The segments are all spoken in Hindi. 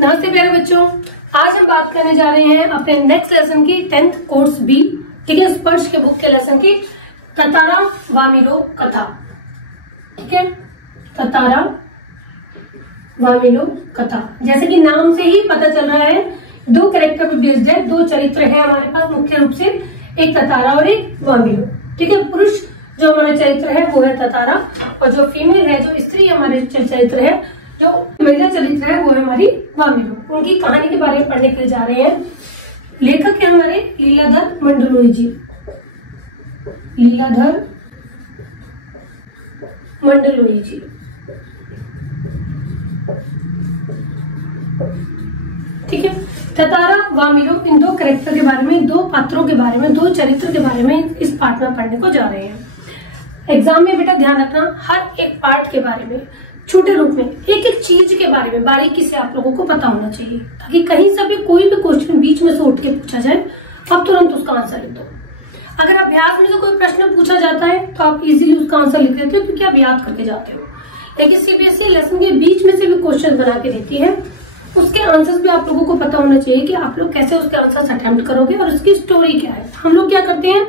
नमस्ते प्यारे बच्चों, आज हम बात करने जा रहे हैं अपने नेक्स्ट लेसन की 10th कोर्स बी, ठीक है, स्पर्श के बुक के लेसन की ततारा वामिलो कथा। ठीक है, ततारा वामिलो कथा। जैसे कि नाम से ही पता चल रहा है, दो कैरेक्टर पे बेस्ड है, दो चरित्र है हमारे पास मुख्य रूप से, एक ततारा और एक वामिलो। ठीक है, पुरुष जो हमारा चरित्र है वो है ततारा, और जो फीमेल है, जो स्त्री हमारे चरित्र है, जो महिला चरित्र है वो है हमारी वामिलो। उनकी कहानी के बारे में पढ़ने के लिए जा रहे हैं। लेखक है हमारे लीलाधर मंडलोई जी, लीलाधर मंडलोई जी। ठीक है, ततारा वामिलो, इन दो कैरेक्टर के बारे में, दो पात्रों के बारे में, दो चरित्र के बारे में इस पार्ट में पढ़ने को जा रहे हैं। एग्जाम में बेटा ध्यान रखना, हर एक पार्ट के बारे में छोटे रूप में, एक एक चीज के बारे में बारीकी से आप लोगों को पता होना चाहिए, ताकि कहीं से भी कोई भी क्वेश्चन बीच में से उठ के पूछा जाए, आप तुरंत उसका आंसर लिख दो। अगर अभ्यास में से कोई प्रश्न पूछा जाता है तो आप इजीली उसका आंसर लिख देते हो, क्योंकि आप याद करके जाते हो। लेकिन सीबीएसई लेसन के बीच में से भी क्वेश्चन बना के देती है, उसके आंसर्स भी आप लोगों को पता होना चाहिए कि आप लोग कैसे उसके आंसर्स अटेम्प्ट करोगे और उसकी स्टोरी क्या है। हम लोग क्या करते हैं,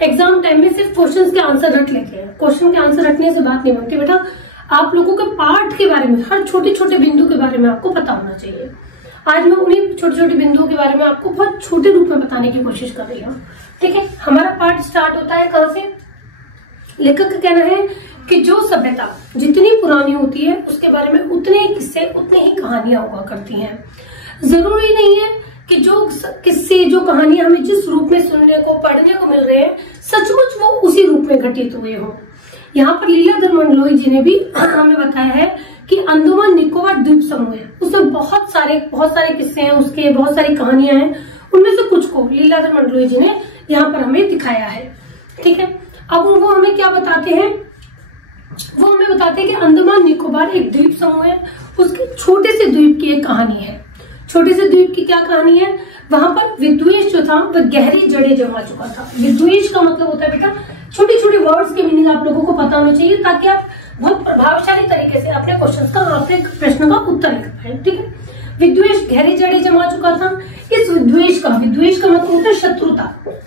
एग्जाम टाइम में सिर्फ क्वेश्चन के आंसर रट लेते हैं। क्वेश्चन के आंसर रटने से बात नहीं बनती बेटा, आप लोगों के पार्ट के बारे में, हर छोटे छोटे बिंदु के बारे में आपको पता होना चाहिए। आज मैं उन्हीं छोटे छोटे बिंदुओं के बारे में आपको बहुत छोटे रूप में बताने की कोशिश कर रही हूँ। ठीक है, हमारा पार्ट स्टार्ट होता है कहाँ से? लेखक का कहना है कि जो सभ्यता जितनी पुरानी होती है उसके बारे में उतने ही किस्से, उतनी ही कहानियां हुआ करती हैं। जरूरी नहीं है कि जो किस्से, जो कहानियां हमें जिस रूप में सुनने को, पढ़ने को मिल रहे हैं, सचमुच वो उसी रूप में घटित हुए हों। यहाँ पर लीलाधर मंडलोई जी ने भी हमें बताया है कि अंडमान निकोबार द्वीप समूह है, उसमें बहुत सारे किस्से हैं, उसके बहुत सारी कहानियां हैं। उनमें से कुछ को लीलाधर मंडलोई जी ने यहाँ पर हमें दिखाया है। ठीक है, अब वो हमें क्या बताते हैं? वो हमें बताते हैं कि अंडमान निकोबार एक द्वीप समूह है, उसके छोटे से द्वीप की एक कहानी है। छोटे से द्वीप की क्या कहानी है? वहां पर विद्वेष जो था वह गहरी जड़ें जमा चुका था। विद्वेष का मतलब होता है बेटा, छोटे छोटे वर्ड्स के मीनिंग आप लोगों को पता होना चाहिए, ताकि आप बहुत प्रभावशाली तरीके से अपने क्वेश्चन का, अपने प्रश्न का उत्तर लिख पाए। ठीक है, विद्वेष गहरी जड़ें जमा चुका था। इस विद्वेष का मतलब होता है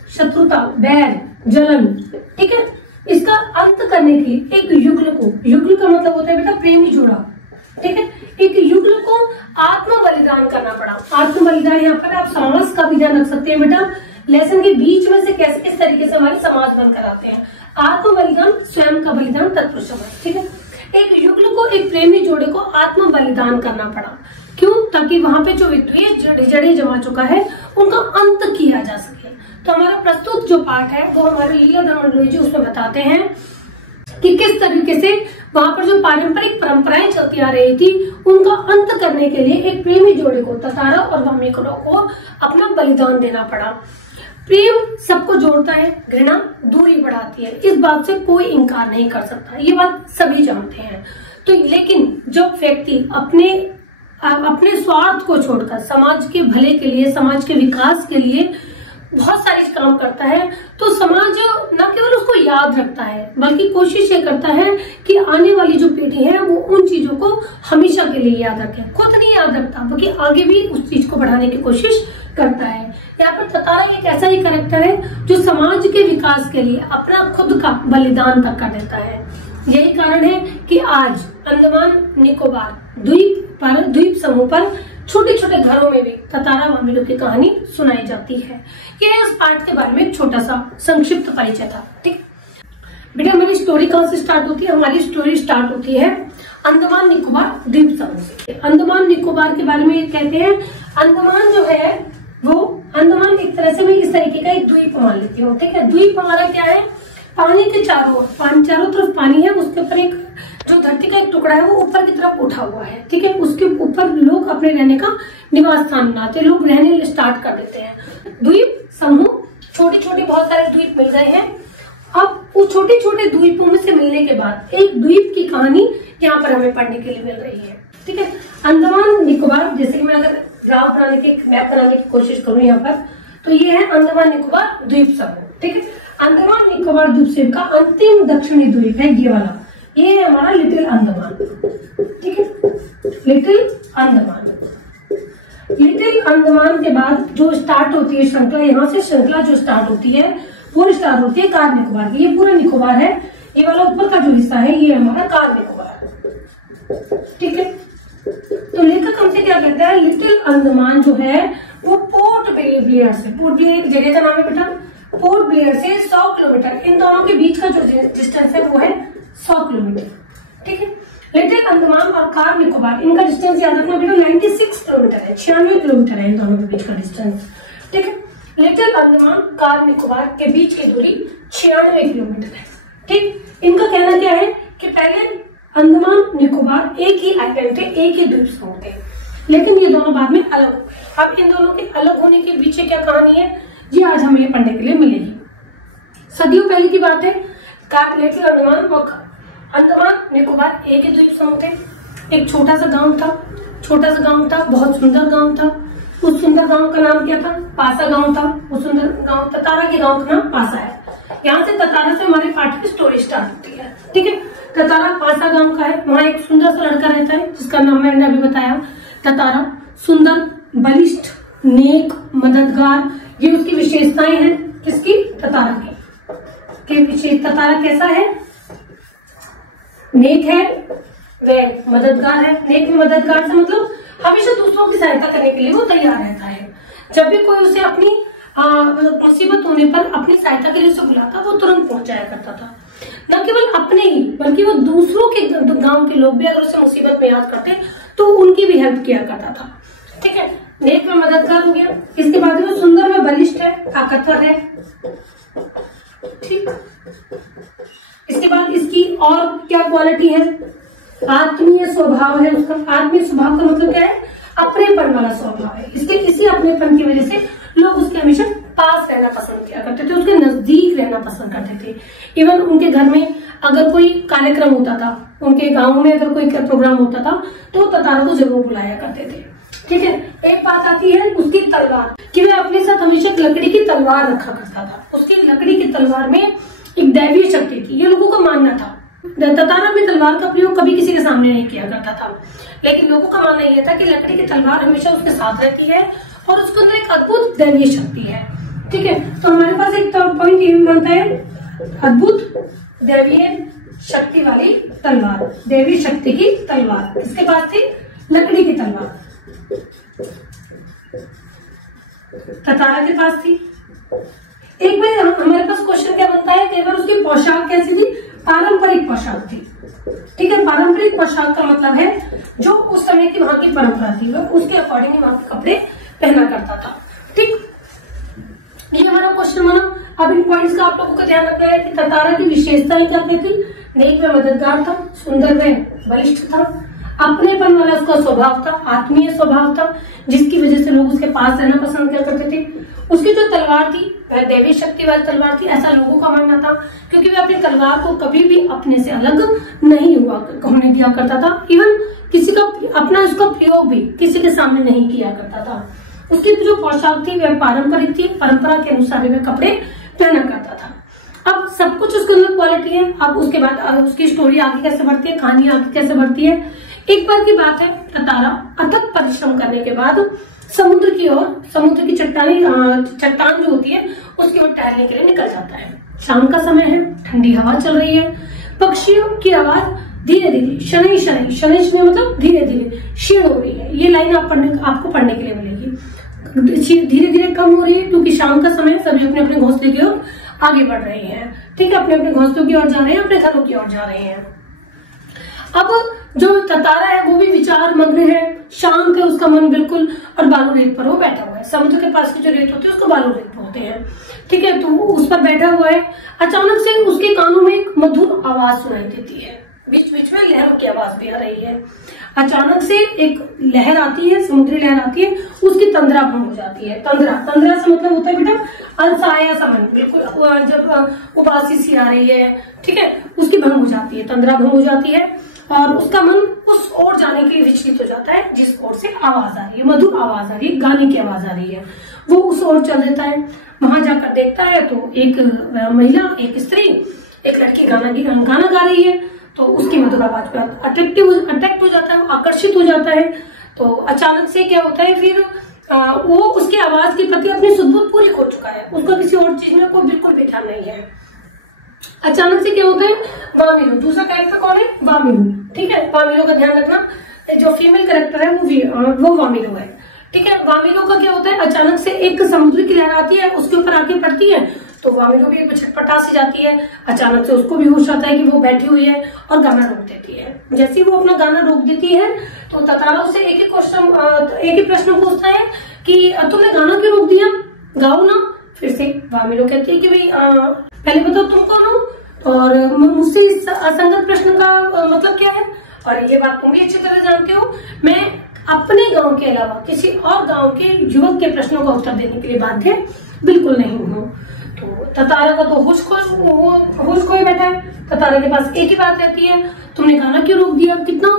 शत्रुता, बैर, जलन। ठीक है, इसका अंत करने के लिए एक युगल का मतलब होता है बेटा प्रेमी जोड़ा। ठीक है, एक युगल को आत्म बलिदान करना पड़ा। आत्म बलिदान, यहाँ पर आप समास का भी ध्यान रख सकते हैं बेटा, लेसन के बीच में से कैसे किस तरीके से हमारे समाज बनकर आते हैं। आत्म बलिदान, स्वयं का बलिदान, तत्पुरुष। ठीक है, एक युगल को, एक प्रेमी जोड़े को आत्म बलिदान करना पड़ा। क्यों? ताकि वहां पे जो विद्वेष जड़ें जमा चुका है उनका अंत किया जा सके। तो हमारा प्रस्तुत जो पाठ है वो हमारे लीलाधर मंडलोई जी उसमें बताते हैं कि किस तरीके से वहां पर जो पारंपरिक परंपराएं चलती आ रही थी उनका अंत करने के लिए एक प्रेमी जोड़े को, ततारा और वामिलो को, अपना बलिदान देना पड़ा। प्रेम सबको जोड़ता है, घृणा दूरी बढ़ाती है, इस बात से कोई इनकार नहीं कर सकता, ये बात सभी जानते हैं। तो लेकिन जब व्यक्ति अपने स्वार्थ को छोड़कर समाज के भले के लिए, समाज के विकास के लिए बहुत सारे काम करता है, तो समाज न केवल उसको याद रखता है, बल्कि कोशिश ये करता है कि आने वाली जो पीढ़ी है वो उन चीजों को हमेशा के लिए याद रखे। खुद नहीं याद रखता, बल्कि आगे भी उस चीज को बढ़ाने की कोशिश करता है। यहाँ पर ततारा एक ऐसा ही कैरेक्टर है जो समाज के विकास के लिए अपना खुद का बलिदान तक कर देता है। यही कारण है कि आज अंडमान निकोबार द्वीप समूह पर छोटे छोटे घरों में भी ततारा वामिलो की कहानी सुनाई जाती है। यह इस पाठ के बारे में एक छोटा सा संक्षिप्त परिचय था। ठीक बेटा, हमारी स्टोरी कहाँ से स्टार्ट होती है? हमारी स्टोरी स्टार्ट होती है अंडमान निकोबार द्वीप समूह से। अंडमान निकोबार के बारे में कहते हैं, अंडमान जो है वो, अंडमान एक तरह से मैं इस तरीके का एक द्वीप मान लेती हूँ। ठीक है, द्वीप हमारा क्या है? पानी के चारों तरफ पानी है, उसके ऊपर एक जो धरती का एक टुकड़ा है वो ऊपर की तरफ उठा हुआ है। ठीक है, उसके ऊपर लोग अपने रहने का निवास स्थान बनाते हैं, लोग रहने स्टार्ट कर देते हैं। द्वीप समूह, छोटे छोटे बहुत सारे द्वीप मिल गए हैं। अब वो छोटे छोटे द्वीपों में से मिलने के बाद एक द्वीप की कहानी यहाँ पर हमें पढ़ने के लिए मिल रही है। ठीक है, अंडमान निकोबार, जैसे कि मैं अगर ग्राफ बनाने की, मैप बनाने की कोशिश करूँ यहाँ पर, तो ये है अंडमान निकोबार द्वीप समूह। ठीक है, अंडमान निकोबार द्वीप समूह का अंतिम दक्षिणी द्वीप है ये वाला, ये है हमारा लिटिल अंडमान। ठीक है, लिटिल अंडमान। अंडमान के बाद जो स्टार्ट होती है श्रृंखला, यहाँ से श्रृंखला जो स्टार्ट होती है वो स्टार्ट होती है कार निकोबार की। ये पूरा निकोबार है, ये वाला ऊपर का जो हिस्सा है ये हमारा कार निकोबार, ठीक है। तो लेखक हमसे क्या कहता है, लिटिल अंडमान जो है वो पोर्ट ब्लेयर से, पोर्ट ब्लेयर एक जगह का नाम है बेटा, पोर्ट ब्लेयर से 100 किलोमीटर, इन दोनों के बीच का जो डिस्टेंस है वो है 100 किलोमीटर, ठीक है। लिटिल अंडमान और कार निकोबार इनका डिस्टेंस याद रखना बेटा 96 किलोमीटर है, 96 किलोमीटर है इन दोनों के बीच का डिस्टेंस, ठीक है। लिटिल अंडमान कार निकोबार के बीच की दूरी 96 किलोमीटर है, ठीक। इनका कहना क्या है कि पहले अंडमान निकोबार एक ही आइलैंड थे, एक ही द्वीप समूह थे, लेकिन ये दोनों बाद में अलग हो गए। अब इन दोनों के अलग होने के पीछे क्या कहानी है, ये आज हमें ये पढ़ने के लिए मिलेगी। सदियों पहले की बात है, लिटिल अंडमान और अंडमान निकोबार एक ही द्वीप समूह थे। एक छोटा सा गांव था, बहुत सुंदर गांव था। उस सुंदर गांव का नाम क्या था, पासा गांव था। वो सुंदर गांव ततारा के गांव का नाम पासा है। यहाँ से ततारा से हमारे पाठ की स्टोरी स्टार्ट होती है, ठीक है। ततारा पासा गांव का है, वहाँ एक सुंदर सा लड़का रहता है जिसका नाम मैंने अभी बताया ततारा। सुंदर, बलिष्ठ, नेक, मददगार, ये उसकी विशेषताएं हैं। किसकी, ततारा की विशेष। ततारा कैसा है, नेक है, वह मददगार है। नेक में मददगार से मतलब हमेशा दूसरों की सहायता करने के लिए वो तैयार रहता है। जब भी कोई उसे अपनी मुसीबत होने पर अपनी सहायता के लिए उसे बुलाता वो तुरंत पहुंच जाया करता था। न केवल अपने ही बल्कि वो दूसरों के गांव के लोग भी अगर उसे मुसीबत में याद करते तो उनकी भी हेल्प किया करता था, ठीक है। नेक में मददगार हो गया। इसके बाद वो सुंदर में बलिष्ठ है, ताकतवर है, ठीक। इसके बाद इसकी और क्या क्वालिटी है, आत्मीय स्वभाव है उसका। आत्मीय स्वभाव का मतलब क्या है, अपनेपन वाला स्वभाव है। इसके इसी अपनेपन की वजह से लोग उसके हमेशा पास रहना पसंद किया करते थे, उसके नजदीक रहना पसंद करते थे। इवन उनके घर में अगर कोई कार्यक्रम होता था, उनके गांव में अगर कोई प्रोग्राम होता था तो ततारा को जरूर बुलाया करते थे, ठीक है। एक बात आती है उसकी तलवार, कि वह अपने साथ हमेशा एक लकड़ी की तलवार रखा करता था। उसकी लकड़ी की तलवार में एक दैवीय शक्ति थी, ये लोगों का मानना था। ततारा अपनी तलवार का प्रयोग कभी किसी के सामने नहीं किया करता था, लेकिन लोगों का मानना यह था कि लकड़ी की तलवार हमेशा उसके साथ रहती है और उसके अंदर एक अद्भुत दैवीय शक्ति है, ठीक है। तो हमारे पास एक पॉइंट ये बनता है, अद्भुत दैवीय शक्ति वाली तलवार, दैवीय शक्ति की तलवार। इसके पास थी लकड़ी की तलवार, ततारा के पास थी। एक बार हमारे पास क्वेश्चन क्या बनता है, कई बार उसकी पोशाक कैसी थी, पारंपरिक पोशाक थी, ठीक है। पारंपरिक पोशाक का मतलब है जो उस समय की वहां की परंपरा थी, वो उसके अकॉर्डिंग वहां के कपड़े पहना करता था, ठीक। ये हमारा क्वेश्चन बना। अब इन पॉइंट्स का आप लोगों को ध्यान रखना है कि ततारा की विशेषताएं क्या थी। नेक में मददगार था, सुंदर में बलिष्ठ था, अपनेपन वाला उसका स्वभाव था, आत्मीय स्वभाव था, जिसकी वजह से लोग उसके पास रहना पसंद किया करते थे। उसकी जो तलवार थी वह दैवी शक्ति वाली तलवार थी, ऐसा लोगों का मानना था, क्योंकि वह अपनी तलवार को कभी भी अपने से अलग नहीं होने दिया करता था। इवन किसी का अपना उसका प्रयोग भी किसी के सामने नहीं किया करता था। उसकी जो पोशाक थी वह पारंपरिक थी, परंपरा के अनुसार वह कपड़े पहना करता था। अब सब कुछ उसके अंदर क्वालिटी है। अब उसके बाद उसकी स्टोरी आगे कैसे बढ़ती है, कहानी आगे कैसे बढ़ती है। एक बार की बात है, ततारा अथक परिश्रम करने के बाद समुद्र की ओर, समुद्र की चट्टान जो होती है उसकी ओर टहलने के लिए निकल जाता है। शाम का समय है, ठंडी हवा चल रही है, पक्षियों की आवाज धीरे धीरे, शनै शनै, शनै शनै मतलब धीरे धीरे क्षीण हो रही है। ये लाइन आपको पढ़ने के लिए मिलेगी। धीरे धीरे कम हो रही है क्योंकि शाम का समय, सभी अपने अपने घोंसले की ओर आगे बढ़ रहे हैं, ठीक है। अपने अपने घोंसलों की ओर जा रहे हैं, अपने घरों की ओर जा रहे हैं। अब जो ततारा है वो भी विचार मग्न है, शांत है, उसका मन बिल्कुल, और बालू रेत पर वो बैठा हुआ है। समुद्र के पास की जो रेत होती है उसको बालू रेत बोलते हैं, ठीक है। तो उस पर बैठा हुआ है। अचानक से उसके कानों में एक मधुर आवाज सुनाई देती है, बीच बीच में लहरों की आवाज भी आ रही है। अचानक से एक लहर आती है, समुद्री लहर आती है, उसकी तंद्रा भंग हो जाती है। तंद्रा से मतलब होता है बेटा अलसाया सा मन, बिल्कुल जब उबासी सी आ रही है, ठीक है, उसकी भंग हो जाती है, तंद्रा भंग हो जाती है और उसका मन उस ओर जाने के लिए विचलित हो जाता है जिस ओर से आवाज आ रही है, मधुर आवाज आ रही है, गाने की आवाज आ रही है। वो उस ओर चल देता है। वहां जाकर देखता है तो एक महिला, एक स्त्री, एक लड़की गाना गा रही है। तो उसकी मधुर आवाज पर अट्रैक्ट हो जाता है, आकर्षित हो जाता है। तो अचानक से क्या होता है, फिर वो उसकी आवाज के प्रति अपनी सुध-बुध पूरी खो चुका है, उसको किसी और चीज में कोई बिल्कुल भी ध्यान नहीं है। अचानक से क्या होता है, वामिलो, दूसरा कैरेक्टर कौन है, वामिलो, ठीक है। वामिलो का ध्यान रखना, जो फीमेल कैरेक्टर है वो वामिलो है, ठीक है। वामिलो का क्या होता है, अचानक से एक समुद्र की लहर आती है, उसके ऊपर आके पड़ती है, तो वामिलो भी छटपटा सी जाती है। अचानक से उसको भी होश आता है कि वो बैठी हुई है और गाना रोक देती है। जैसे ही वो अपना गाना रोक देती है तो ततारा उससे एक ही प्रश्न पूछता है कि तुमने गाना क्यों रोक दिया, गाओ ना। फिर से वामिलो कहती है कि भाई पहले बताओ तुम कौन हो और मुझसे इस असंगत प्रश्न का मतलब क्या है। और ये बात तुम भी अच्छी तरह जानते हो, मैं अपने गांव के अलावा किसी और गांव के युवक के प्रश्नों का उत्तर देने के लिए बाध्य बिल्कुल नहीं हूँ। तो ततारा का तो होश खोए बैठा है। ततारा के पास एक ही बात रहती है, तुमने गाना क्यों रोक दिया, कितना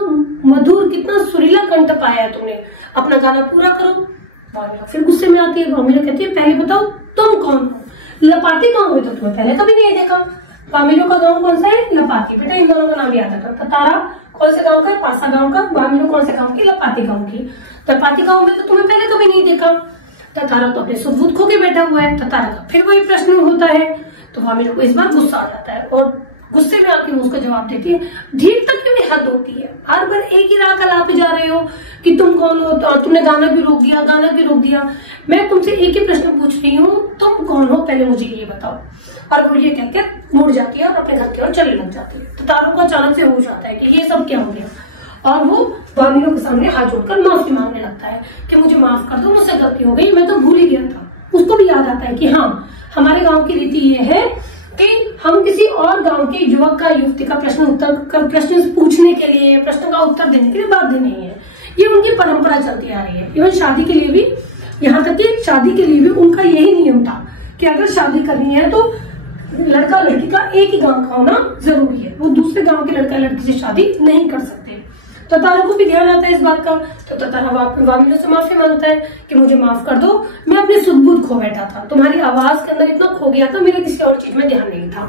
मधुर कितना सुरीला कंठ पाया है तुमने, अपना गाना पूरा करो। वामिलो फिर गुस्से में आती है। वामिलो कहती है पहले बताओ तुम कौन हो, लपाती गांव में तो तुम्हें पहले कभी नहीं देखा। वामिलो का गांव कौन सा है, लपाती। बेटा इन दोनों का नाम याद रखना, ततारा कौन से गांव का, पासा गांव का, वामिलो कौन से गांव की, लपाती गांव की। लपाती गांव में तो तुम्हें पहले कभी नहीं देखा। ततारा तो अपने सुध-बुध खो के बैठा हुआ है। ततारा का फिर वही प्रश्न होता है, तो वामिलो को इस बार गुस्सा आ जाता है और गुस्से में आके उसको जवाब देती है, ढीठ तक की भी हद होती है, हर बार एक ही राह का लापे जा रहे हो कि तुम कौन हो, तुमने गाना क्यों रोक दिया, गाना क्यों रोक दिया। मैं तुमसे एक ही प्रश्न पूछ रही हूँ, तुम कौन हो पहले मुझे ये बताओ। और वो ये कहकर मुड़ जाती है और अपने घर की ओर चलने लग जाती है। तो तारों को अचानक से होश आता है कि ये सब क्या हो गया और वो वामिलो के सामने हाथ जोड़कर माफी मांगने लगता है कि मुझे माफ कर दो, मुझसे गलती हो गई, मैं तो भूल ही गया था। उसको भी याद आता है कि हाँ हमारे गांव की रीति ये है कि हम किसी और गांव के युवक का युवती का प्रश्न पूछने के लिए, प्रश्न का उत्तर देने के लिए बाध्य नहीं है। ये उनकी परंपरा चलती आ रही है। इवन शादी के लिए भी, यहाँ तक कि शादी के लिए भी उनका यही नियम था कि अगर शादी करनी है तो लड़का लड़की का एक ही गांव का होना जरूरी है, वो दूसरे गांव के लड़का लड़की से शादी नहीं कर सकते। ततारा को भी ध्यान आता है इस बात का, तो ततारा वामिलो से माफी मांगता है कि मुझे माफ कर दो, मैं अपने सुध-बुध खो बैठा था, तुम्हारी आवाज के अंदर इतना खो गया था, मेरा किसी और चीज में ध्यान नहीं था,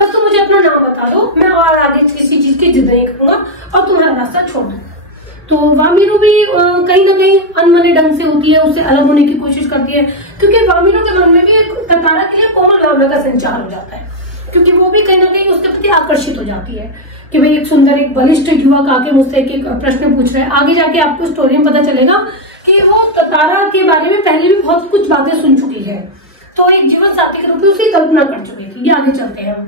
बस तुम मुझे अपना नाम बता दो, मैं और आगे किसी चीज की जिद नहीं करूंगा और तुम्हारा रास्ता छोड़ दूंगा। तो वामिलो भी कहीं ना कहीं अनमने ढंग से होती है, उससे अलग होने की कोशिश करती है, क्योंकि वामिलो के मन में भी ततारा के लिए कोमल भावना का संचार हो जाता है, क्योंकि वो भी कहीं ना कहीं उसके प्रति आकर्षित हो जाती है कि भाई एक सुंदर एक बलिष्ठ युवक आके मुझसे एक प्रश्न पूछ रहे हैं। आगे जाके आपको स्टोरी में पता चलेगा कि वो ततारा के बारे में पहले भी बहुत कुछ बातें सुन चुकी है, तो एक जीवन साथी के रूप में उसकी कल्पना कर चुकी थी। ये आगे चलते हैं।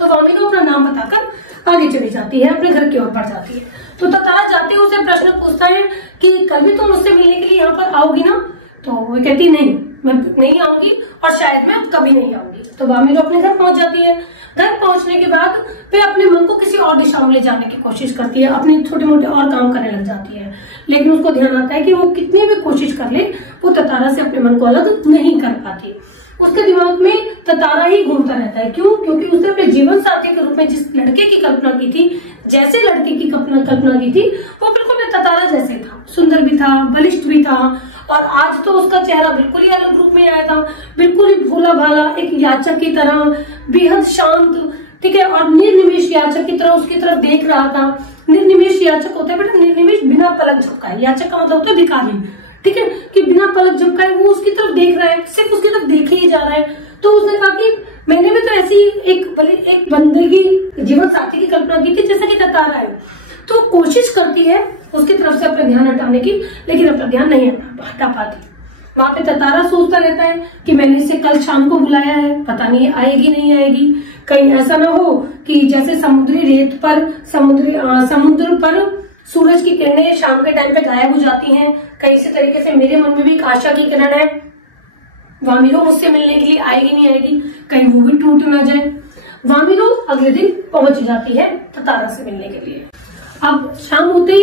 तो वामिलो अपना नाम बताकर आगे चली जाती है, अपने घर की ओर बढ़ जाती है। तो ततारा जाते हुए उसे प्रश्न पूछता है कि कल भी तुम मुझसे मिलने के लिए यहाँ पर आओगी ना। तो वो कहती नहीं, मैं नहीं आऊंगी और शायद मैं कभी नहीं आऊंगी। तो वामिलो अपने घर पहुंच जाती है। घर पहुंचने के बाद वे अपने मन को किसी और दिशा में ले जाने की कोशिश करती है, अपने छोटे मोटे और काम करने लग जाती है, लेकिन उसको ध्यान आता है कि वो कितनी भी कोशिश कर ले वो ततारा से अपने मन को अलग नहीं कर पाती। उसके दिमाग में ततारा ही घूमता रहता है। क्यों? क्योंकि उसने अपने जीवन साथी के रूप में जिस लड़के की कल्पना की थी, जैसे लड़के की कल्पना की थी, वो बिल्कुल ततारा जैसे था, सुंदर भी था, बलिष्ठ भी था, और आज तो उसका चेहरा बिल्कुल ही अलग रूप में आया था, बिल्कुल ही भोला भाला एक याचक की तरह, बेहद शांत, ठीक है, और निर्निमेष याचक की तरह उसकी तरफ देख रहा था। निर्निमेष याचक होता है बेटा, निर्निमेष बिना पलक झपकाए, याचक का मतलब होता है भिखारी, ठीक है, कि बिना पलक झपकाए वो उसकी तरफ देख रहा है, सिर्फ उसकी तरफ देखे ही जा रहा है। तो उसने कहा कि मैंने भी तो ऐसी एक बंदे की जीवन साथी की कल्पना की थी जैसा कि ततारा है। तो कोशिश करती है उसकी तरफ से अपना ध्यान हटाने की, लेकिन अपना ध्यान नहीं हटा पाती। वहां पे ततारा सोचता रहता है कि मैंने इसे कल शाम को बुलाया है, पता नहीं आएगी नहीं आएगी, कहीं ऐसा ना हो कि जैसे समुद्री रेत पर समुद्र पर सूरज की किरणें शाम के टाइम पे गायब हो जाती हैं, कहीं इसी तरीके से मेरे मन में भी एक आशा की किरण है, वामिलो मुझसे मिलने के लिए आएगी नहीं आएगी, कहीं वो भी टूट ना जाए। वामिलो अगले दिन पहुंच जाती है ततारा से मिलने के लिए। अब शाम होने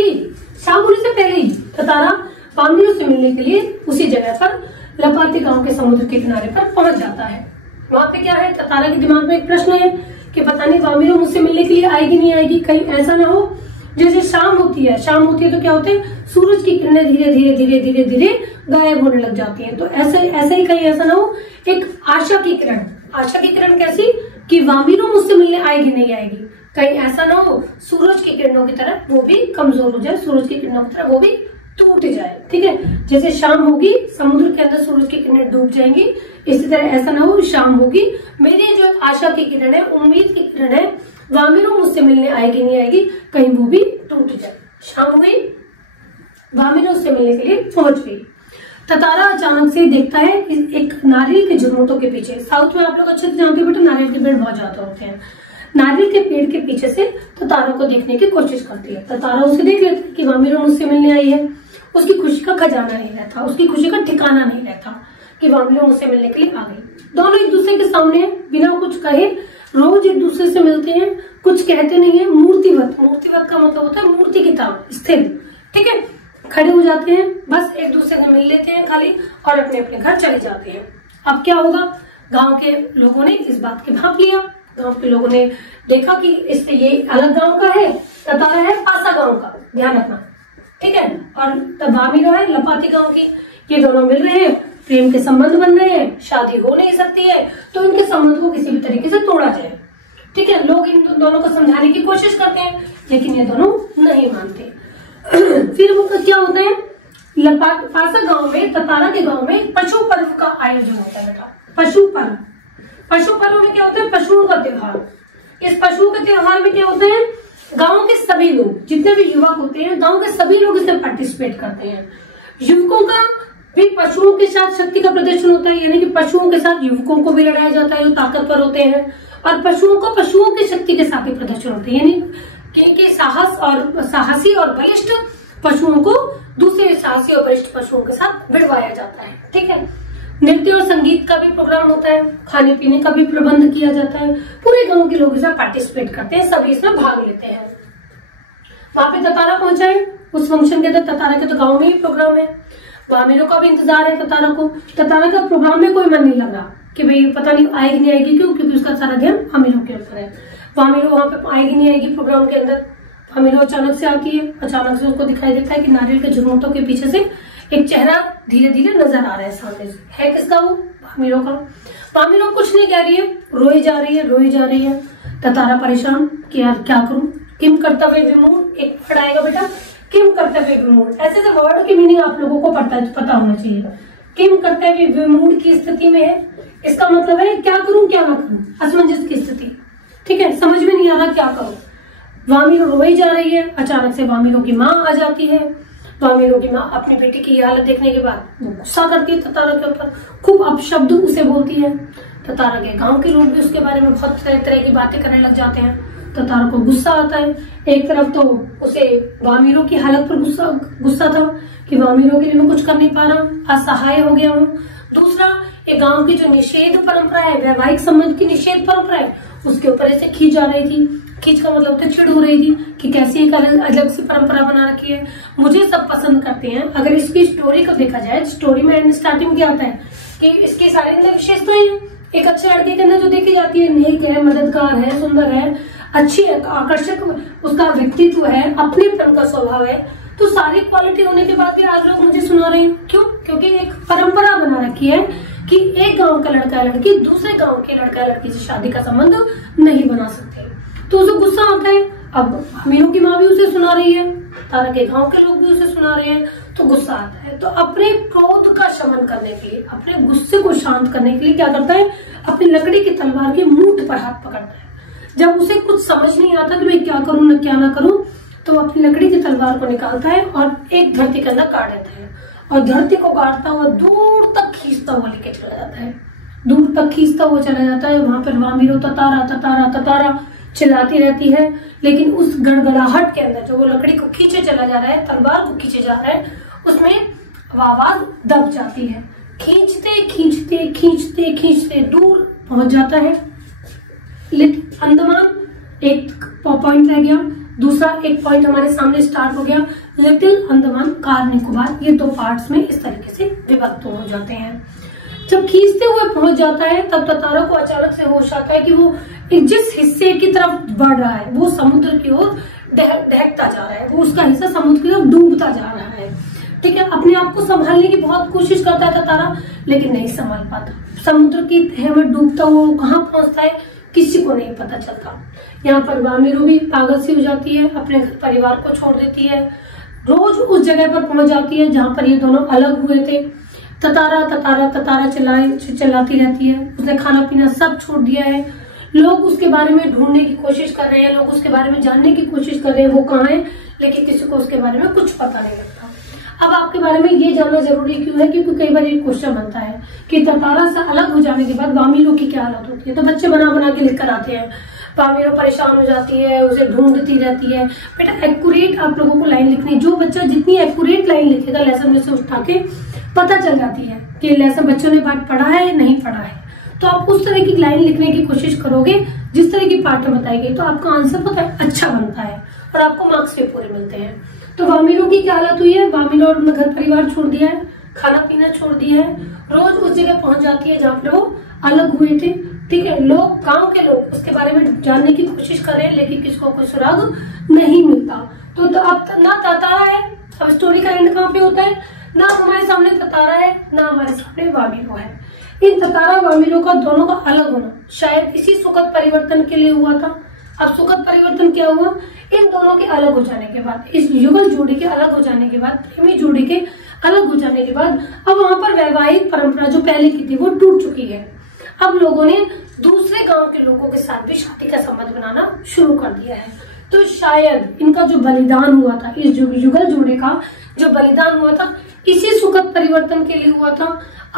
से पहले ही ततारा वामिलो से मिलने के लिए उसी जगह पर लपाती गांव के समुद्र के किनारे पर पहुंच जाता है। वहां पे क्या है, ततारा के दिमाग में एक प्रश्न है कि पता नहीं वामिलो मुझसे मिलने के लिए आएगी नहीं आएगी, कहीं ऐसा ना हो जैसे शाम होती है तो क्या होता है, सूरज की किरणें धीरे धीरे धीरे धीरे धीरे गायब होने लग जाती हैं। तो ऐसे ही कहीं ऐसा ना हो, एक आशा की किरण कैसी कि वामिलो मुझसे मिलने आएगी नहीं आएगी, कहीं ऐसा ना हो सूरज की किरणों की तरह वो भी कमजोर हो जाए, सूरज की किरणों की तरह वो भी टूट जाए। ठीक है, जैसे शाम होगी समुद्र के अंदर सूरज की किरणें डूब जाएंगी, इसी तरह ऐसा ना हो शाम होगी मेरी जो आशा की किरण है, उम्मीद की किरण है, वामिरो मुझसे मिलने आएगी नहीं आएगी, कहीं वो भी टूट जाए। शाम हुई, वामिरो उससे मिलने के लिए पहुंच गई। ततारा अचानक से देखता है एक नारियल के झुरमुटों के पीछे, साउथ में आप लोग अच्छे से जानते हो बेटा नारियल के पेड़ बहुत ज्यादा होते हैं, नारियल के पेड़ के पीछे से ततारा को देखने की कोशिश करती है। ततारा उसे देख लेती है कि वामिरो मुझसे मिलने आई है। उसकी खुशी का खजाना नहीं रहता, उसकी खुशी का ठिकाना नहीं रहता कि वामिरो मुझसे मिलने के लिए आ गई। दोनों एक दूसरे के सामने बिना कुछ कहे रोज एक दूसरे से मिलते हैं, कुछ कहते नहीं है, मूर्तिवत, मूर्तिवत का मतलब होता है मूर्ति की तरह स्थिर। ठीक है, खड़े हो जाते हैं, बस एक दूसरे से मिल लेते हैं खाली और अपने अपने घर चले जाते हैं। अब क्या होगा, गांव के लोगों ने इस बात के भांप लिया। गांव के लोगों ने देखा कि इससे ये अलग गांव का है, ततारा है पासा गांव का, ध्यान रखना। ठीक है, और वामिरो है लपाती गांव की। ये दोनों मिल रहे हैं, प्रेम के संबंध बन रहे हैं, शादी हो नहीं सकती है, तो इनके संबंध को किसी भी तरीके से तोड़ा जाए। ठीक है, लोग इन दोनों को समझाने की कोशिश करते हैं, लेकिन ये दोनों नहीं मानते। फिर वो क्या होता है, पासा गांव में, ततारा के गांव में पशु पर्व का आयोजन होता है बेटा। पशु पर्व, पशु पर्व में क्या होता है, पशुओं का त्योहार। इस पशुओं के त्योहार में क्या होता है, गांव के सभी लोग, जितने भी युवक होते हैं, गांव के सभी लोग इसमें पार्टिसिपेट करते हैं। युवकों का भी पशुओं के साथ शक्ति का प्रदर्शन होता है, यानी कि पशुओं के साथ युवकों को भी लड़ाया जाता है जो ताकतवर होते हैं, और पशुओं को पशुओं की शक्ति के साथ ही प्रदर्शन होते हैं, यानी कि साहसी और बलिष्ठ पशुओं को दूसरे साहसी और बलिष्ठ पशुओं के साथ भिड़वाया जाता है। ठीक है, नृत्य और संगीत का भी प्रोग्राम होता है, खाने पीने का भी प्रबंध किया जाता है, पूरे गांव के लोग इसमें पार्टिसिपेट करते हैं, सभी इसमें भाग लेते हैं। वहां पे ततारा पहुंचा है, उस फंक्शन के अंदर ततारा के तो गांव में ही प्रोग्राम है, वामिरो का भी इंतजार है ततारा को। ततारा का प्रोग्राम में कोई मन नहीं लग रहा कि भाई पता नहीं आएगी नहीं आएगी, क्यों, क्योंकि उसका सारा ध्यान वामिरो के ऊपर है। वामिरो वहां पे आएगी नहीं आएगी प्रोग्राम के अंदर। वामिरो अचानक से आती है, अचानक से उसको दिखाई देता है कि नारियल के झुरमुटों के पीछे से एक चेहरा धीरे धीरे नजर आ रहा है सामने से। है किसका, वो वामिरो का। वामिरो कुछ नहीं कह रही है, रोई जा रही है, रोई जा रही है। ततारा परेशान कि यार क्या करूं, किम कर्तव्य विमूढ़, एक वर्ड आएगा बेटा, किम कर्तव्य विमूढ़। ऐसे से वर्ड की मीनिंग आप लोगों को पता होना चाहिए। किम कर्तव्य विमूढ़ की स्थिति में है, इसका मतलब है क्या करूं क्या ना करूं, असमंजस की स्थिति। ठीक है, समझ में नहीं आ रहा क्या करूं। वामिरो रोई जा रही है, अचानक से वामिरो की माँ आ जाती है। वामिरो की माँ अपनी बेटी की हालत देखने के बाद वो गुस्सा करती है ततारा के ऊपर, खूब अपशब्द उसे बोलती है। ततारा के गांव के लोग भी उसके बारे में बहुत तरह की बातें करने लग जाते हैं। ततारा को गुस्सा आता है, एक तरफ तो उसे वामिरो की हालत पर गुस्सा था कि वामिरो के लिए मैं कुछ कर नहीं पा रहा, असहाय हो गया हूँ। दूसरा, ये गांव की जो निषेध परंपरा है, वैवाहिक संबंध की निषेध परंपरा है, उसके ऊपर ऐसे खींच जा रही थी। खींच का मतलब तो चिढ़ हो रही थी कि कैसी एक अलग सी परंपरा बना रखी है, मुझे सब पसंद करते हैं। अगर इसकी स्टोरी को देखा जाए, स्टोरी में स्टार्टिंग में क्या आता है कि इसकी सारी विशेषताएं हैं। एक अच्छे लड़के के अंदर जो देखी जाती है, नेक है, मददगार है, सुंदर है, अच्छी है, आकर्षक उसका व्यक्तित्व है, अपनेपन का स्वभाव है, तो सारी क्वालिटी होने के बाद भी आज लोग मुझे सुना रहे हैं। क्यों? क्योंकि एक परंपरा बना रखी है कि एक गांव का लड़का लड़की दूसरे गांव के लड़का लड़की से शादी का संबंध नहीं बना सकते, तो उसे गुस्सा आता है। अब वामिरो की माँ भी उसे सुना रही है, तारा के गांव के लोग भी उसे सुना रहे हैं, तो गुस्सा आता है। तो अपने क्रोध का शमन करने के लिए, अपने गुस्से को शांत करने के लिए क्या करता है, अपनी लकड़ी की तलवार की मूठ पर हाथ पकड़ता है। जब उसे कुछ समझ नहीं आता कि मैं क्या करूं न क्या ना करूं, तो अपनी लकड़ी की तलवार को निकालता है और एक धरती के अंदर काट देता है, और धरती को काटता हुआ दूर तक खींचता हुआ लेके चला जाता है, दूर तक खींचता हुआ चला जाता है। वहां पर वामिरो ततारा ततारा ततारा चिल्लाती रहती है, लेकिन उस गड़गड़ाहट के अंदर जो वो लकड़ी को खींचे चला जा रहा है, तलवार को खींचे जा रहा है, उसमें आवाज दब जाती है। खींचते खींचते खींचते खींचते दूर पहुंच जाता है। अंडमान एक पॉइंट रह गया, दूसरा एक पॉइंट हमारे सामने स्टार्ट हो गया। लिटिल अंडमान, कार निकोबार, ये दो पार्ट्स में इस तरीके से विभक्त हो जाते हैं। जब खींचते हुए पहुंच जाता है, तब ततारा को अचानक से होश आता है कि वो जिस हिस्से की तरफ बढ़ रहा है वो समुद्र की ओर दहकता जा रहा है, वो उसका हिस्सा समुद्र की ओर डूबता जा रहा है। ठीक है, अपने आप को संभालने की बहुत कोशिश करता है ततारा, लेकिन नहीं संभाल पाता। समुद्र की तह में डूबता हुआ कहाँ पहुंचता है किसी को नहीं पता चलता। यहाँ पर वामिरो भी पागल सी हो जाती है, अपने घर परिवार को छोड़ देती है, रोज उस जगह पर पहुंच जाती है जहां पर ये दोनों अलग हुए थे। ततारा ततारा ततारा चिल्लाती रहती है। उसने खाना पीना सब छोड़ दिया है। लोग उसके बारे में ढूंढने की कोशिश कर रहे हैं, लोग उसके बारे में जानने की कोशिश कर रहे हैं वो कहाँ है, लेकिन किसी को उसके बारे में कुछ पता नहीं लगता। अब आपके बारे में ये जानना जरूरी क्यों है, क्योंकि कई बार एक क्वेश्चन बनता है कि ततारा से अलग हो जाने के बाद वामिलो की क्या हालत होती है। तो बच्चे बना बना के लिख कर आते हैं, वामिलो परेशान हो जाती है, उसे ढूंढती रहती है। बेटा एक्यूरेट आप लोगों को लाइन लिखनी, जो बच्चा जितनी एक्यूरेट लाइन लिखेगा लेसन में से उठा के पता चल जाती है कि लेसन बच्चों ने पाठ पढ़ा है या नहीं पढ़ा है। तो आप उस तरह की लाइन लिखने की कोशिश करोगे जिस तरह की पाठ में बताई गई, तो आपका आंसर पता है अच्छा बनता है और आपको मार्क्स भी पूरे मिलते हैं। तो वामिलो की क्या हालत हुई है, वामिलो अपना घर परिवार छोड़ दिया है, खाना पीना छोड़ दिया है, रोज उस जगह पहुंच जाती है जहाँ पर वो अलग हुए थे। ठीक है, लोग गांव के लोग उसके बारे में जानने की कोशिश कर रहे हैं, लेकिन किसको कोई सुराग नहीं मिलता। तो अब ना ततारा है, अब स्टोरी का एंड कहाँ पे होता है, ना हमारे सामने ततारा है ना हमारे सामने वामिलो है। इन ततारा वामिलो का दोनों का अलग होना शायद इसी सुखद परिवर्तन के लिए हुआ था। अब सुखद परिवर्तन क्या हुआ, इन दोनों के अलग हो जाने के बाद, इस युगल जोड़ी के अलग हो जाने के बाद, प्रेमी जोड़ी के अलग हो जाने के बाद अब वहां पर वैवाहिक परंपरा जो पहले की थी वो टूट चुकी है। अब लोगों ने दूसरे गांव के लोगों के साथ भी शादी का संबंध बनाना शुरू कर दिया है। तो शायद इनका जो बलिदान हुआ था, इस युगल जोड़े का जो बलिदान हुआ था, इसी सुखद परिवर्तन के लिए हुआ था।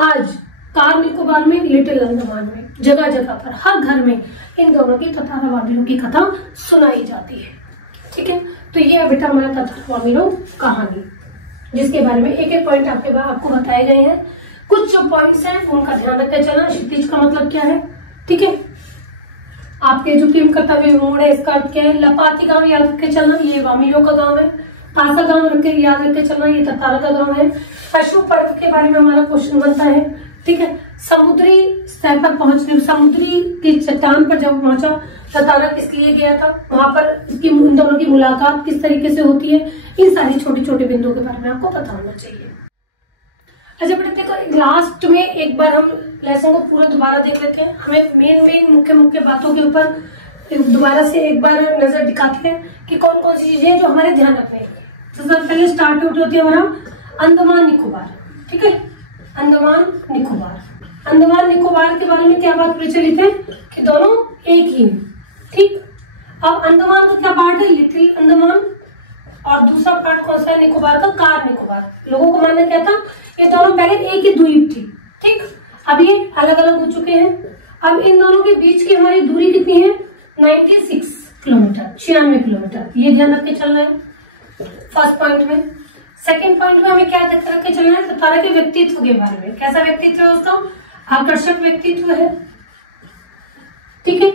आज कार निकोबार में, लिटिल अंडमान में, जगह जगह पर हर घर में इन दोनों की ततारा वामिलो की कथा सुनाई जाती है। ठीक है, तो ये है बेटा हमारा ततारा वामिलो कहानी, जिसके बारे में एक एक पॉइंट आपको बताए गए हैं। कुछ जो पॉइंट्स हैं उनका ध्यान रखते चलना। क्षितिज का मतलब क्या है, ठीक है, आपके जो टीम करता हुए मोड़ है इसका अर्थ क्या है। लपाती गांव याद रख के चलना, ये वामिलो का गांव है। पासा गांव रख के याद रख के चलना, ये ततारा का गांव है। पशु पर्व के बारे में हमारा क्वेश्चन बनता है। ठीक है, समुद्री स्तर पर पहुंचने, समुद्री की चट्टान पर जब पहुंचा ततारा किस लिए गया था, वहां पर इन दोनों की मुलाकात किस तरीके से होती है, इन सारी छोटे छोटे बिंदुओं के बारे में आपको पता होना चाहिए। अच्छा बेटा देखो, लास्ट में एक बार हम लेसन को पूरा दोबारा देख लेते हैं। हमें मेन मुख्य मुख्य बातों के ऊपर दोबारा से एक बार नजर दिखाते हैं कि कौन कौन सी चीजें जो हमारे ध्यान रखने हैं। तो सबसे पहले स्टार्ट होती है हमारा अंडमान निकोबार। ठीक है, अंडमान निकोबार। अंडमान निकोबार के बारे में क्या बात प्रचलित है कि दोनों एक ही है। ठीक, अब अंडमान का क्या पार्ट है, लिटिल अंडमान, और दूसरा पार्ट कौन सा है निकोबार का, कार निकोबार। लोगों को मानना क्या था, ये दोनों पहले एक ही द्वीप थी। ठीक, अब ये अलग अलग हो चुके हैं। अब इन दोनों के बीच की हमारी दूरी कितनी है, 96 किलोमीटर, 96 किलोमीटर। ये ध्यान रख के चलना है फर्स्ट पॉइंट में। सेकंड पॉइंट में हमें क्या रख के चलना है, ततारा के व्यक्तित्व के बारे में। कैसा व्यक्तित्व है उसका, आकर्षक व्यक्तित्व है। ठीक है,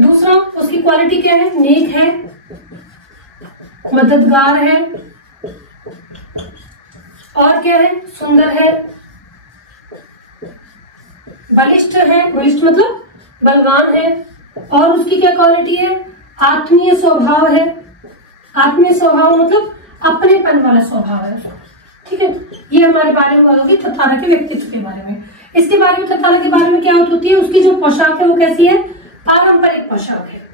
दूसरा उसकी क्वालिटी क्या है, नेक है, मददगार है, और क्या है, सुंदर है, बलिष्ठ है, बलिष्ठ मतलब बलवान है, और उसकी क्या क्वालिटी है, आत्मीय स्वभाव है। आत्मीय स्वभाव मतलब अपनेपन वाला स्वभाव है। ठीक है, ये हमारे बारे में होगी ततारा के व्यक्तित्व के बारे में। इसके बारे में, ततारा के बारे में क्या होती है, उसकी जो पोशाक है वो कैसी है, पारंपरिक पोशाक है।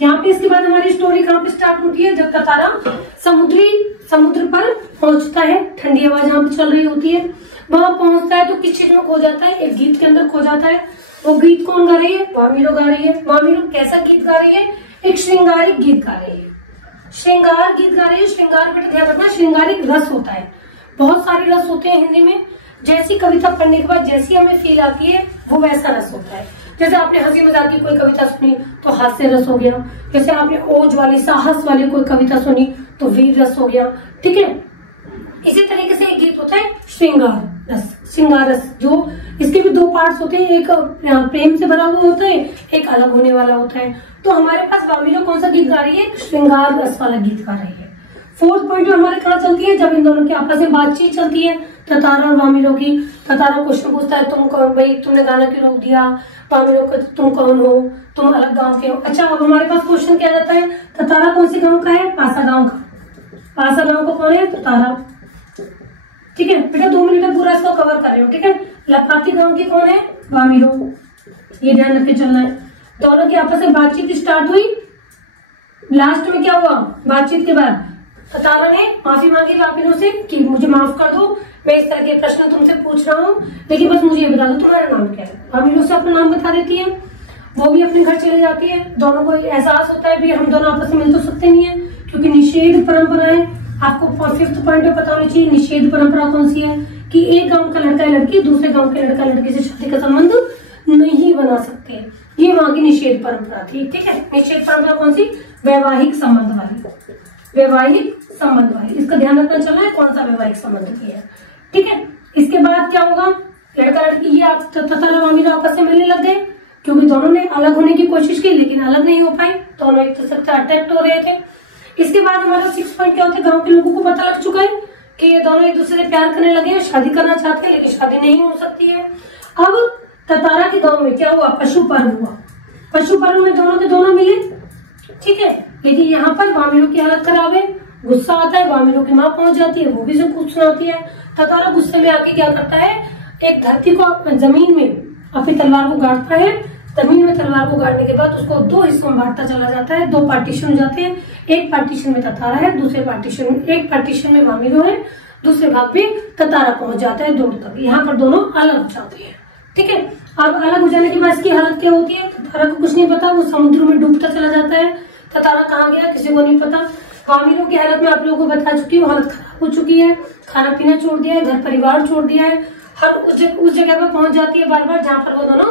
यहाँ पे इसके बाद हमारी स्टोरी कहाँ पे स्टार्ट होती है, जब ततारा समुद्र पर पहुंचता है, ठंडी हवा जहाँ पे चल रही होती है वहां पहुंचता है, तो किस चीज में खो जाता है, एक गीत के अंदर खो जाता है। वो गीत कौन गा रही है, वामिलो गा रही है। वामिलो कैसा गीत गा रही है, एक श्रृंगारिक गीत गा रही है, श्रृंगार गीत गा रही है। श्रृंगार बेटा ध्यान रखना, श्रृंगारिक रस होता है, बहुत सारे रस होते हैं हिंदी में। जैसी कविता पढ़ने के बाद जैसी हमें फील आती है वो वैसा रस होता है। जैसे आपने हंसी मजाक की कोई कविता सुनी तो हास्य रस हो गया, जैसे आपने ओज वाली साहस वाली कोई कविता सुनी तो वीर रस हो गया। ठीक है, इसी तरीके से एक गीत होता है श्रृंगार रस। श्रृंगार रस जो इसके भी दो पार्ट्स होते हैं, एक प्रेम से भरा हुआ होता है, एक अलग होने वाला होता है। तो हमारे पास वामिलो कौन सा गीत गा रही है, श्रृंगार रस वाला गीत गा रही है। फोर्थ पॉइंट में हमारे कहाँ चलती है, जब इन दोनों की आपस में बातचीत चलती है ततारा और वामिलो की। ततारा क्वेश्चन पूछता है, तुम कौन, भाई तुमने गाना क्यों रोक दिया, वामिलो को तुम कौन हो, तुम अलग गांव के हो। अच्छा, अब हमारे पास क्वेश्चन क्या जाता है, ततारा कौन से गांव का है, पासा गांव का। पासा गांव का कौन है, ततारा। ठीक है बेटा, 2 मिनट में पूरा इसको कवर कर रहे हो। ठीक है, लपाती गांव की कौन है, वामिलो। ये ध्यान रख के चलना है। दोनों की आपस में बातचीत स्टार्ट हुई, लास्ट में क्या हुआ, बातचीत के बाद तारा ने माफी मांगी वामिलों से कि मुझे माफ कर दो, मैं इस तरह के प्रश्न तुमसे पूछ रहा हूँ, लेकिन बस मुझे ये बता दो तुम्हारा नाम क्या है। वामिलों से अपना नाम बता देती है, वो भी अपने घर चले जाती है। दोनों को एहसास होता है भी हम दोनों आपस में मिल तो सकते नहीं है, क्योंकि निषेध परंपरा है। आपको फिफ्थ पॉइंट में पता होना चाहिए निषेध परंपरा कौन सी है, कि एक गांव का लड़का या लड़की दूसरे गांव के लड़का लड़की से शादी का संबंध नहीं बना सकते हैं। ये वहां की निषेध परंपरा थी। ठीक है, निषेध परंपरा कौन सी? वैवाहिक संबंध वाली, वैवाहिक संबंध वाली। इसका ध्यान रखना चलना है कौन सा वैवाहिक संबंध की है। ठीक है, इसके बाद क्या होगा, लड़का लड़की ये तारा वामिलो आपस में मिलने लग गए, क्योंकि दोनों ने अलग होने की कोशिश की लेकिन अलग नहीं हो पाए, दोनों एक दूसरे से अट्रैक्ट हो रहे थे। इसके बाद हमारा 6 पॉइंट क्या होता है, गांव के लोगों को पता लग चुका है कि ये दोनों एक दूसरे से प्यार करने लगे हैं, शादी करना चाहते हैं, लेकिन शादी नहीं हो सकती है। अब तारा के गांव में क्या हुआ, पशु पर्व हुआ। पशु पर्व में दोनों के दोनों मिले। ठीक है, लेकिन यहाँ पर वामिलो की हालत खराब है, गुस्सा आता है, वामिलो की माँ पहुंच जाती है, वो भी सब कुछ सुनाती है। तारा गुस्से में आके क्या करता है, एक धरती को जमीन में अपनी तलवार को गाड़ता है। जमीन में तलवार को गाड़ने के बाद उसको 2 हिस्सों में बांटता चला जाता है, 2 पार्टीशन हो जाते हैं। एक पार्टीशन में तारा है, दूसरे पार्टीशन में, एक पार्टीशन में वामिलो है, दूसरे भाग पे तारा पहुंच जाता है दूर तक। यहाँ पर दोनों अलग हो जाते हैं। ठीक है, अब अलग हो जाने के बाद इसकी हालत क्या होती है, तारा को कुछ नहीं पता, वो समुद्र में डूबता चला जाता है। तारा कहाँ गया किसी को नहीं पता। वामिलो की हालत में आप लोगों को बता चुकी हूँ, हालत खराब हो चुकी है, खाना पीना छोड़ दिया है, घर परिवार छोड़ दिया है, हर उस जगह पर पहुंच जाती है बार बार जहाँ पर वो दोनों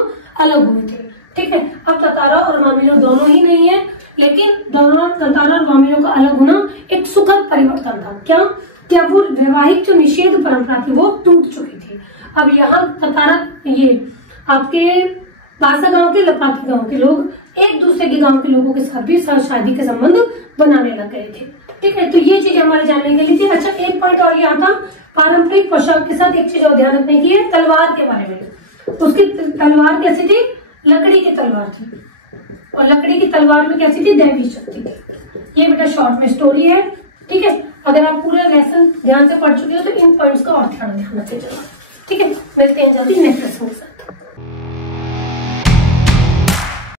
अलग हुए थे। ठीक है, अब तारा और वामिलो दोनों ही नहीं है, लेकिन दोनों तारा और वामिलो का अलग होना एक सुखद परिवर्तन था। क्या वो वैवाहिक जो निषेध परंपरा थी वो टूट चुकी थी। अब यहाँ तारा ये आपके बासा गांव के लपाकी गांव के लोग एक दूसरे के गांव के लोगों के साथ भी शादी के संबंध बनाने लग गए थे। ठीक है, तो ये चीज हमारे जानने के लिए थी। अच्छा, एक पॉइंट और यहाँ था, पारंपरिक पोशाक के साथ एक चीज और ध्यान रखने की है, तलवार के बारे में। उसकी तलवार कैसी थी, लकड़ी की तलवार थी, और लकड़ी की तलवार में कैसी थी, दैवी शक्ति थी। ये बेटा शॉर्ट में स्टोरी है। ठीक है, अगर आप पूरा लेसन ध्यान से पढ़ चुके हो तो इन पॉइंट्स का और ध्यान रखना चाहिए। ठीक है, मिलते हैं जल्दी नेक्स्ट लेसन।